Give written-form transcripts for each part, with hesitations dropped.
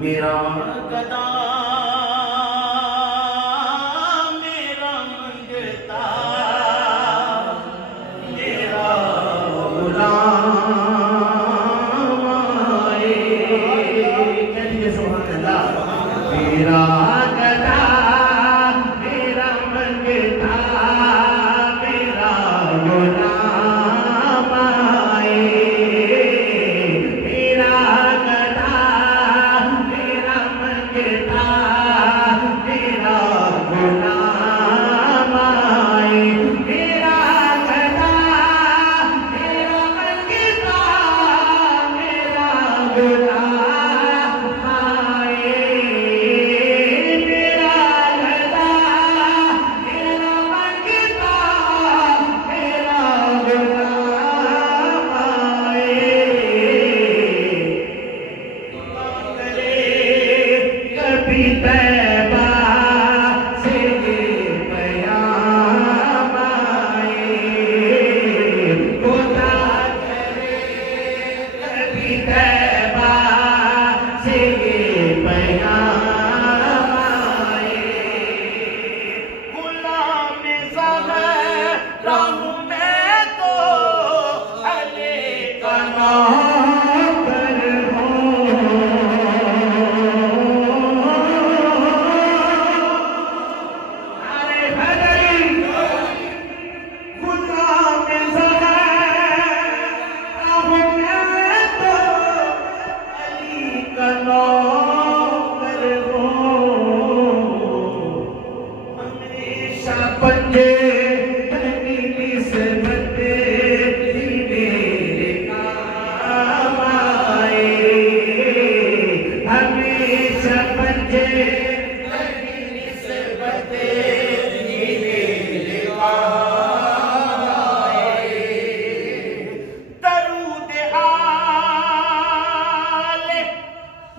मेरा गदा मेरा मंगता मेरा गुलाम आए। कहिए सुभान अल्लाह। मेरा गदा मेरा मंगता मेरा गुलाम आए। मेरा गदा मेरा मंगता मेरा गुलाम आए। मेरा गदा मेरा मंगता मेरा गुलाम आए। मेरा गदा मेरा मंगता मेरा गुलाम आए। करे कभी तैबा से ये पैगाम आए। खुदा करे कभी तैबा से ये पैगाम आए। गुलाम ज़हरा हूँ मैं तो अली का नौकर हूँ। अरे भदरी गुलाम ज़हरा हूँ मैं तो अली का नौकर हूँ। हमेशा पंजे तनी निस्बते ही मेरे काम आए। हमेशा पंजे तनी निस्बते ही मेरे काम आए। दरूद आले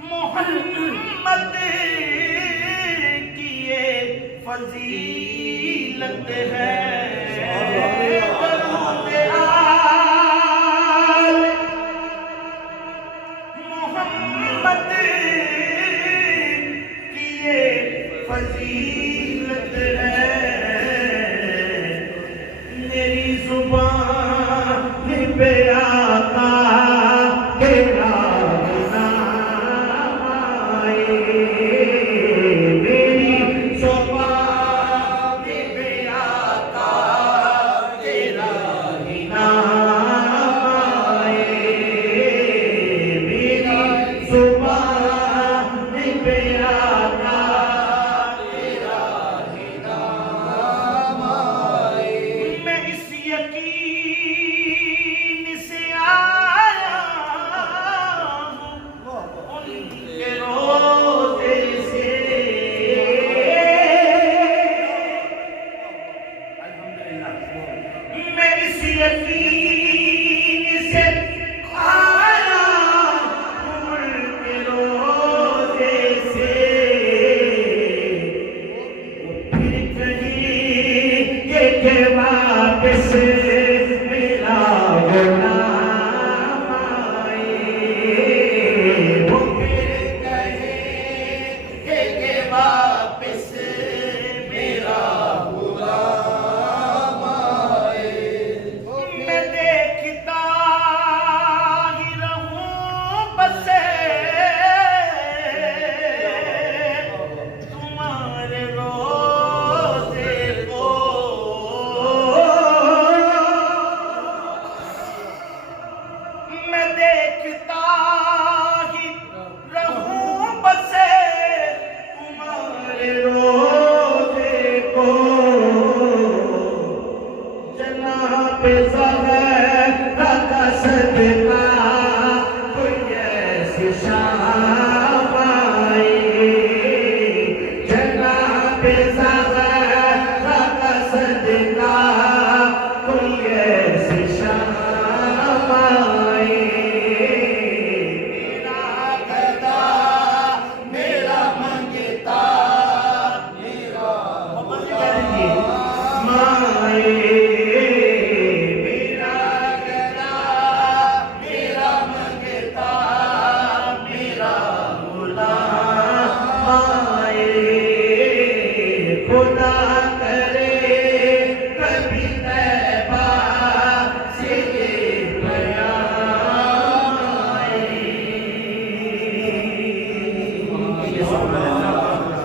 मोहम्मद की ये फजीलत है। दरूद आले मोहम्मद की ये फजीलत है। मेरी जुबान पे आका तेरा नाम आए। मेरी जुबान पे आका तेरा ही नाम आए। मेरी जुबान पे आका तेरा ही नाम आए। मैं इस यकीन से आया हूँ उनके रोज़े से। अल्हम्दुलिल्लाह। मैं इस यकीन से आया हूँ उनके रोज़े से। फिर कहेंगे कि वापस मेरा गुलाम आए। वो फिर कहेंगे कि वापस मेरा गुलाम आए। मैं देखता ही रहूं बसे तुम्हारे रोज़े को। मैं देखता ही रहूं बसे तुम्हारे रोज़े को। जनाब ज़हरा का सदका कोई ऐसी शान